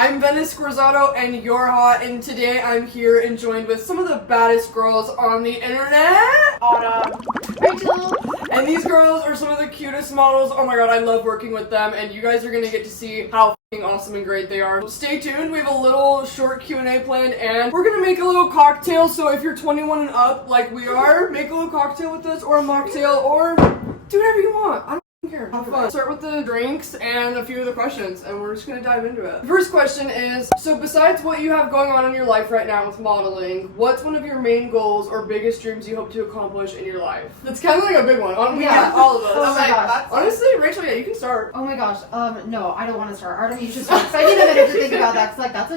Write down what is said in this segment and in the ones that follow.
I'm VENICE'S, and you're hot, and today I'm here and joined with some of the baddest girls on the internet. Autumn. Rachel. And these girls are some of the cutest models. Oh my god, I love working with them, and you guys are gonna get to see how f***ing awesome and great they are. So stay tuned, we have a little short Q&A planned, and we're gonna make a little cocktail, so if you're 21 and up, like we are, make a little cocktail with us, or a mocktail, or do whatever you want. I don't care. Have fun. Start with the drinks and a few of the questions, and we're just gonna dive into it. The first question is, so besides what you have going on in your life right now with modeling, what's one of your main goals or biggest dreams you hope to accomplish in your life? That's kind of like a big one. Yeah, all of us. Oh my gosh. Honestly, Rachel, yeah, you can start. Oh my gosh. No, I don't want to start. Artem, you should start. So I need a minute to think about that. Cause that's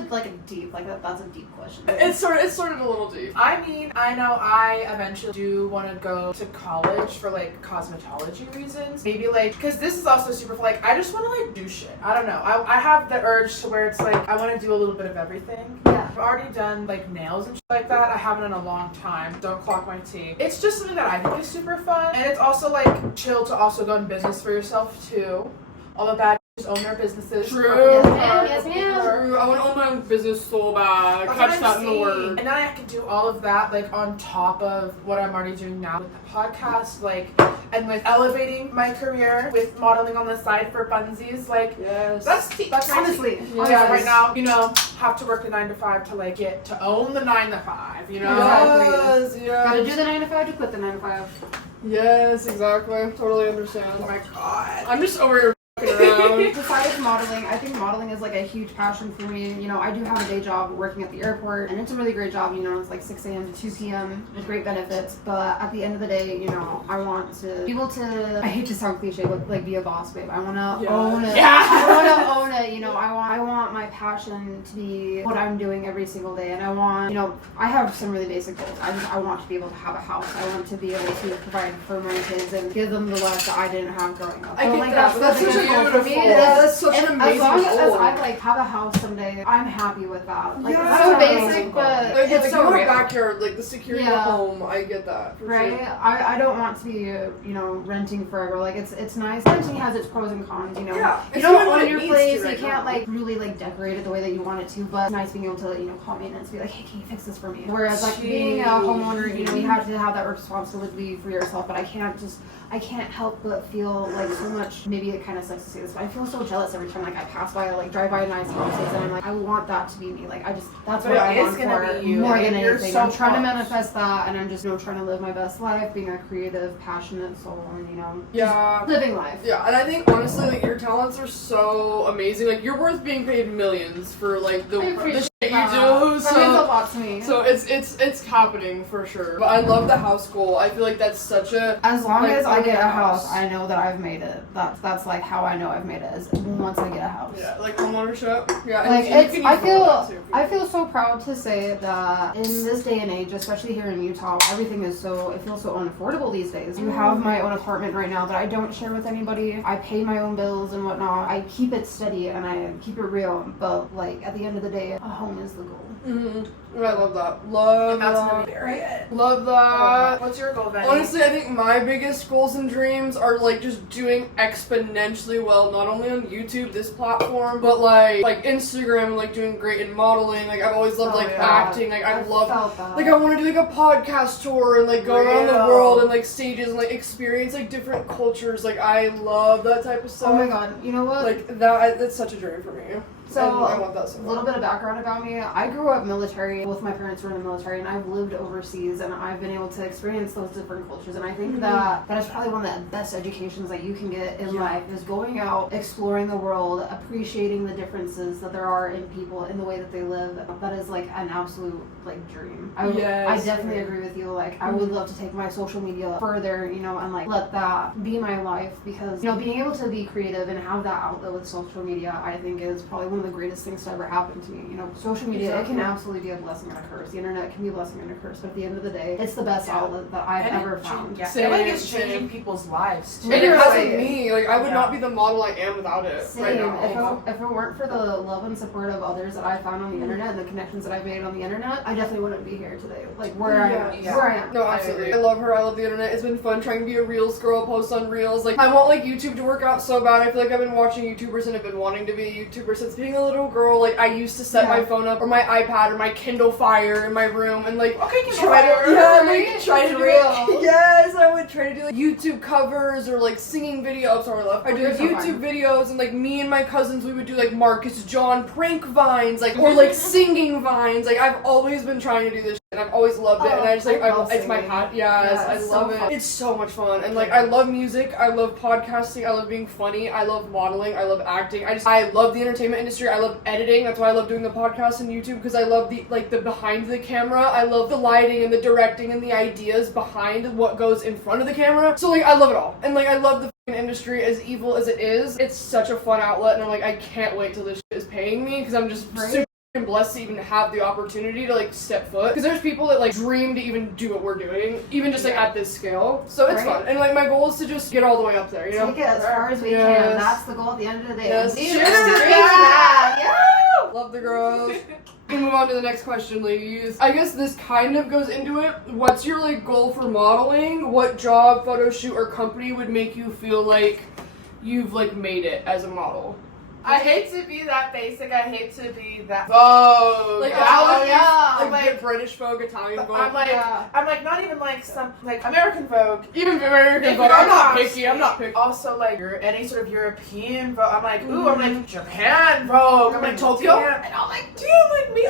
a deep question. It's sort of a little deep. I mean, I know I eventually do want to go to college for like cosmetology reasons. Maybe like, cause this is also super like, I just want to like do shit. I don't know. I have the urge to where it's like, I want to do a little bit of everything. Yeah. I've already done like nails and shit like that. I haven't in a long time. Don't clock my tea. It's just something that I think is super fun. And it's also like chill to also go in business for yourself too. All the bad own their businesses. True. Yes, ma'am. True. I want to own my own business so bad. Catch that in the word. And then I can do all of that like on top of what I'm already doing now with the podcast, like, and with elevating my career with modeling on the side for funsies. Like, yes. That's honestly. Yes. Yeah, right now, you know, have to work the 9 to 5 to like get to own the 9 to 5. You know. Yes. Yeah. Gotta do the 9 to 5 to quit the 9 to 5. Yes, exactly. Totally understand. Oh my god. I'm just over here around. Besides modeling, I think modeling is like a huge passion for me. You know, I do have a day job working at the airport, and it's a really great job. You know, it's like 6 a.m. to 2 p.m. with great benefits. But at the end of the day, you know, I want to be able to. I hate to sound cliche, but like be a boss babe. I want to own it. Yeah. I want to own it. You know, I want my passion to be what I'm doing every single day, and I want. You know, I have some really basic goals. I want to be able to have a house. I want to be able to provide for my kids and give them the life that I didn't have growing up. I get like, that. That's such a for me. that's such an amazing As long as goal. I like have a house someday, I'm happy with that. Like Yeah. it's so That's basic, but like, it's like so you have real. a backyard, like the security of home. I get that. For Right? Sure. I don't want to be you know renting forever. Like it's nice. Renting has its pros and cons. You know, Yeah, you don't what own it your needs place. to right You can't now. like really like decorate it the way that you want it to. But it's nice being able to call maintenance, be like, hey, can you fix this for me? Whereas like being a homeowner, you know, you have to have that responsibility for yourself. But I can't help but feel like so much. Maybe it kind of sucks to say this, but I feel so jealous every time like I pass by, like drive by nice houses, and I'm like, I want that to be me. Like that's But what I it want is gonna for be you. more Like, than you're anything. so I'm trying to close. manifest that, and I'm just trying to live my best life, being a creative, passionate soul, and Yeah. just living life. Yeah, and I think honestly, like your talents are so amazing. Like you're worth being paid millions for like the shit you do. That means a So, lot to me. so it's happening for sure. But I love the house goal. I feel like that's such a As long like, as I get a house. house, I know that I've made it. That's like how I know I've made it, is once I get a house. yeah, like homeownership. Yeah, Like and you it's, can I use more of feel, that too. I feel so proud to say that in this day and age, especially here in Utah, everything is it feels so unaffordable these days. You have my own apartment right now that I don't share with anybody. I pay my own bills and whatnot. I keep it steady and I keep it real. But like at the end of the day, a home is the goal. Mm-hmm. I love that. Love And that's that. gonna be it. Love that. What's your goal, Benny? Honestly, I think my biggest goals and dreams are like just doing exponentially well, not only on YouTube, this platform, but like Instagram, like doing great in modeling. Like I've always loved like acting. Like I love felt that. like I want to do like a podcast tour and like go around the Real. world and like stages and like experience like different cultures. Like I love that type of stuff. Oh my god, you know what? Like that's such a dream for me. So, and I want that so a little bit of background about me. I grew up military. Both my parents were in the military, and I've lived overseas, and I've been able to experience those different cultures. And I think that is probably one of the best educations that you can get in life, is going out, exploring the world, appreciating the differences that there are in people, in the way that they live. That is like an absolute like dream. I definitely agree with you. Like I would love to take my social media further, you know, and like let that be my life, because you know, being able to be creative and have that outlet with social media, I think is probably one of the greatest things to ever happen to me. You know, social social media, it can absolutely be a blessing and a curse. The internet can be a blessing and a curse, but at the end of the day, it's the best outlet that I've ever found. I feel like it's changing people's lives too. And it hasn't me. Like, I would not be the model I am without it right Same. now. If it weren't for the love and support of others that I found on the internet and the connections that I've made on the internet, I definitely wouldn't be here today. Like where I am. No, absolutely. I love her. I love the internet. It's been fun trying to be a Reels girl, post on Reels. Like, I want like YouTube to work out so bad. I feel like I've been watching YouTubers and have been wanting to be a YouTuber since being a little girl. Like, I used to set my phone up or my iPad or my Kindle Fire in my room and like try to do it. Yes, I would try to do like YouTube covers or like singing videos. Sorry, love. I do like YouTube videos and like me and my cousins, we would do like Marcus John prank vines, like or like singing vines. Like I've always been trying to do this. And I've always loved it, and I just like it's my hat. Yes, I love it. It's so much fun, and like I love music, I love podcasting, I love being funny, I love modeling, I love acting. I love the entertainment industry. I love editing. That's why I love doing the podcast and YouTube because I love the behind the camera. I love the lighting and the directing and the ideas behind what goes in front of the camera. So like I love it all, and like I love the industry as evil as it is. It's such a fun outlet, and I'm like I can't wait till this shit is paying me because I'm just super blessed to even have the opportunity to like step foot because there's people that like dream to even do what we're doing even just like at this scale, so it's fun, and like my goal is to just get all the way up there, you know, take it as far as we can. That's the goal at the end of the day. Love the girls. We can move on to the next question, ladies. I guess this kind of goes into it. What's your like goal for modeling? What job, photo shoot, or company would make you feel like you've like made it as a model? I hate to be that basic. I hate to be that Vogue. Like the British Vogue, Italian Vogue. I'm like not even like some like American Vogue. Even American Vogue. I'm not picky. Also like any sort of European Vogue. I'm like ooh. I'm like Japan Vogue. I'm like Tokyo. And I'm like damn, like me.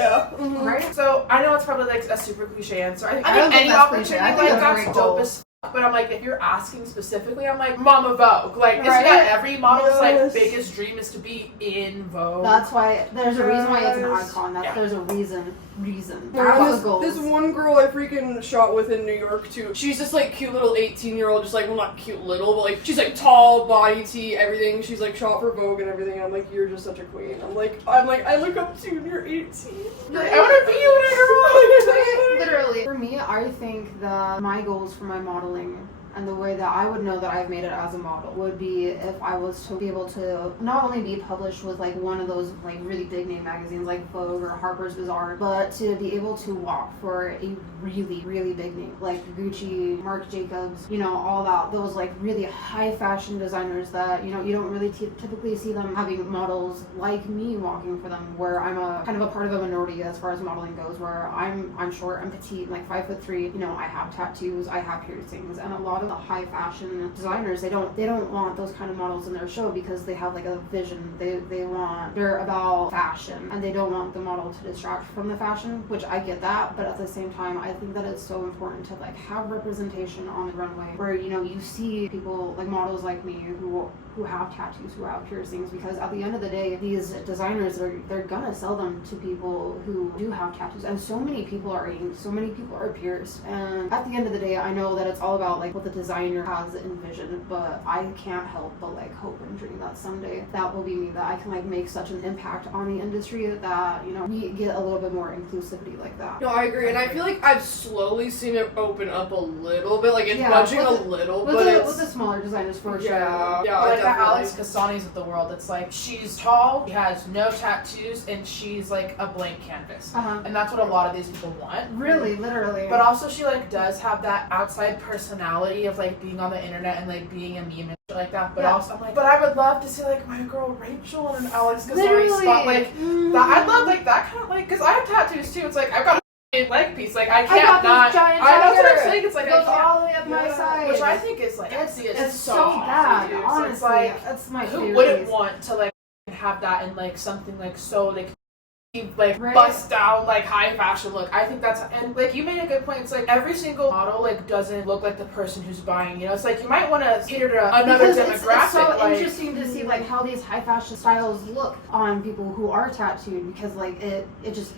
Right. So I know it's probably like a super cliche answer. I think any opportunity like that's dope as. But I'm like, if you're asking specifically, I'm like, Mama Vogue. Like, isn't that every model's like biggest dream is to be in Vogue? That's why there's a reason why it's an icon. There's a reason. This one girl I freaking shot with in New York too. She's just like cute little 18-year-old, just like well not cute little, but like she's like tall, body tee, everything. She's like shot for Vogue and everything. And I'm like, you're just such a queen. I'm like, I look up to you and you're 18. I want to be you when I grow up. Literally. For me, I think that my goals for my modeling and the way that I would know that I've made it as a model would be if I was to be able to not only be published with like one of those like really big name magazines like Vogue or Harper's Bazaar, but to be able to walk for a really, really big name like Gucci, Marc Jacobs, you know, all that, those like really high fashion designers that, you know, you don't really typically see them having models like me walking for them, where I'm a kind of a part of a minority as far as modeling goes, where I'm short, I'm petite, like 5'3", you know, I have tattoos, I have piercings, and a lot of the high fashion designers, they don't want those kind of models in their show because they have like a vision. They're about fashion and they don't want the model to distract from the fashion, which I get that, but at the same time I think that it's so important to like have representation on the runway where, you know, you see people like models like me who have tattoos, who have piercings, because at the end of the day these designers they're gonna sell them to people who do have tattoos, and so many people are inked, so many people are pierced, and at the end of the day I know that it's all about like what the designer has envisioned, but I can't help but like hope and dream that someday that will be me, that I can like make such an impact on the industry that, you know, we get a little bit more inclusivity like that. No, I agree, and I feel like I've slowly seen it open up a little bit, like it's budging a little, but with the smaller designers for sure. Yeah, like the Alex Castanis of the world, it's like she's tall, she has no tattoos, and she's like a blank canvas, and that's what a lot of these people want. Really, literally. But also she like does have that outside personality of like being on the internet and like being a meme and shit like that. But also I'm like, but I would love to see like my girl Rachel in an Alex Castani spot, like that. I'd love like that kind of like, because I have tattoos too. It's like I've got a leg piece, like I can't not. I know what I'm saying. It's like it goes all the way up my side, which I think is like it's so bad. Honestly, so it's like that's my favorite. Who wouldn't want to like have that in like something like so like bust down like high fashion look? I think that's, and like you made a good point, it's like every single model like doesn't look like the person who's buying, you know, it's like you might want to cater to another demographic. It's so interesting to see like how these high fashion styles look on people who are tattooed, because like it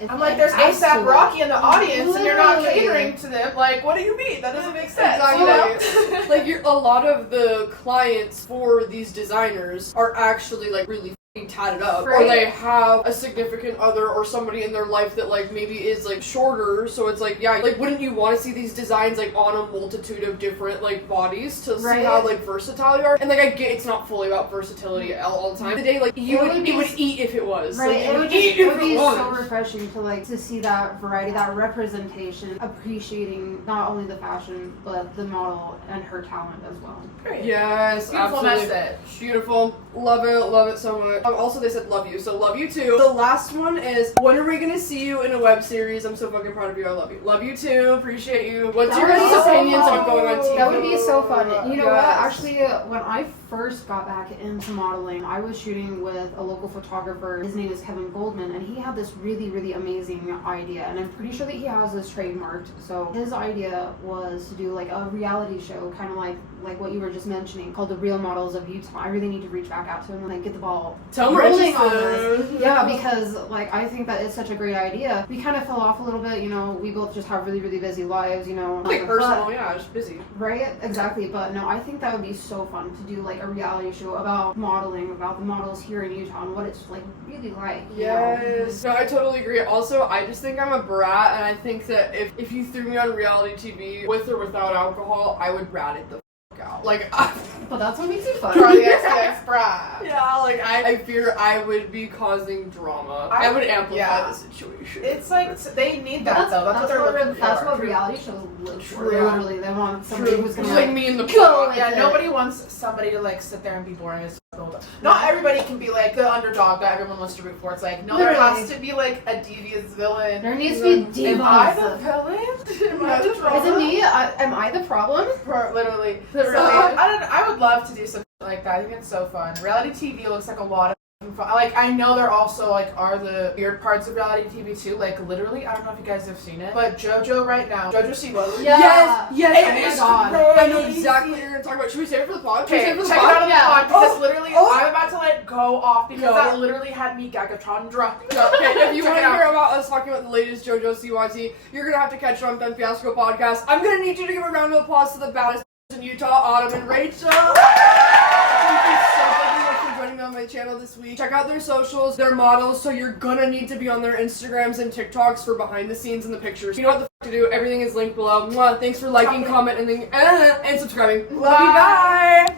I'm like, there's ASAP Rocky in the audience and you're not catering to them. Like, what do you mean? That doesn't make sense. Exactly. You know? Like a lot of the clients for these designers are actually like really tatted up, or Right. they have a significant other or somebody in their life that like maybe is like shorter, so it's like, yeah, like wouldn't you want to see these designs like on a multitude of different like bodies to see Right. how like versatile you are? And like I get it's not fully about versatility all the time. The day like It would eat if it was. Right, Like, it would eat if be it was. so refreshing to like to see that variety, that representation, appreciating not only the fashion but the model and her talent as well. Great. Yes, Beautiful absolutely. message. Beautiful. Love it so much. Also, they said love you, so love you too. The last one is, when are we gonna see you in a web series? I'm so fucking proud of you. I love you. Love you too. Appreciate you. What's That your would guys' be so opinions fun. on going on TV? That would be so fun. You know what? Yes. Actually, when I first got back into modeling, I was shooting with a local photographer. His name is Kevin Goldman, and he had this really, really amazing idea. And I'm pretty sure that he has this trademarked. So his idea was to do like a reality show, kind of like what you were just mentioning, called The Real Models of Utah. I really need to reach back out to him and like get the ball Tell me what rolling she on this. said. Yeah, because like I think that it's such a great idea. We kind of fell off a little bit, you know. We both just have really, really busy lives, you know. Like but- personal, yeah, just busy. Right, exactly. But no, I think that would be so fun to do like a reality show about modeling, about the models here in Utah and what it's like really like. you know? Yes. No, I totally agree. Also, I just think I'm a brat, and I think that if you threw me on reality TV with or without alcohol, I would rat it the fuck out. Like, But that's what makes it fun. Charlie XX Brad. yeah, like I fear I would be causing drama. I would amplify yeah. the situation. It's like they need But that though. That's what they're looking for. That's what reality shows look for. True. Literally, they want somebody who's Just gonna like me in the go. plot. Yeah, with it. nobody wants somebody to like sit there and be boring as the whole time. Not everybody can be like the underdog that everyone wants to root for. It's like no, there Literally. has to be like a devious villain. There needs to be Am I the divas. villain? Am I the drama? Is it me? Am I the problem? Literally. Literally. So, I would love to do something like that. I think it's so fun. Reality TV looks like a lot of fun. Like I know there also like are the weird parts of reality TV too. Like literally, I don't know if you guys have seen it, but JoJo right now, JoJo Siwa. Yeah. Yes, Oh my God. I know exactly what you're gonna talk about. Should we save it for the pod? Should we Okay, save it for check the it out pod? on the Yeah. pod because Oh, literally oh. I'm about to let go off because No. that literally had me Gagatron-dra. Okay, if you Check want it to out. hear about us talking about the latest JoJo CYT, you're gonna have to catch it on Femme Fiasco podcast. I'm gonna need you to give a round of applause to the baddest in Utah, Autumn and Rachel. Thank you so fucking much for joining me on my channel this week. Check out their socials, their models, so you're gonna need to be on their Instagrams and TikToks for behind the scenes and the pictures. You know what the fuck to do. Everything is linked below. Mwah. Thanks for liking, commenting, and subscribing. Love you. Bye.